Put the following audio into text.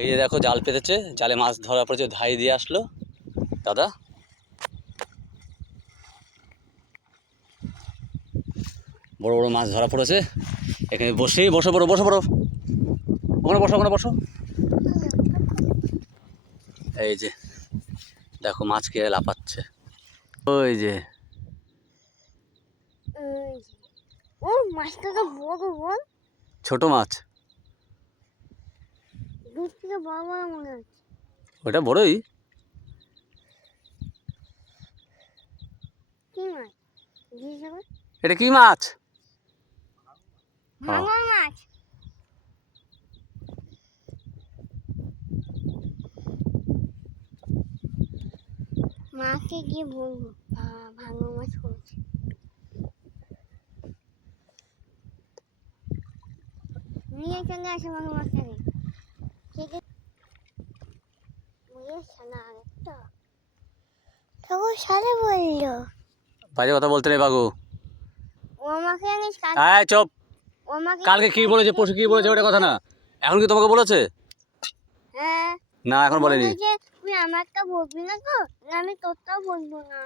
এই যে দেখো জাল পেতেছে জালে মাছ ধরা পড়েছে ধাই দিয়ে আসলো দাদা। বড় বড় মাছ ধরা পড়েছে এখানে বসেই বসে পড়ো বসে পড়ো ওখানে বসো ওখানে বসো। এই যে দেখো মাছ কে লাফাচ্ছে। ওই যে। ছোট মাছ। ওটা বড়ই? মাছ? এটা কি মাছ? মাছ। মাকে গিয়ে বলব ভা- মাছ করেছে। নিয়ে চলে আসে ভাঙা মাছটাকে তখন সারে বলল বাজে কথা বলতে নেই বাগু ও আমাকে হ্যাঁ চপ কালকে কি বলেছে পরশু কি বলেছে ওটা কথা না এখন কি তোমাকে বলেছে না এখন বলেনি তুই আমারটা বলবি না তো আমি তোরটাও বলব না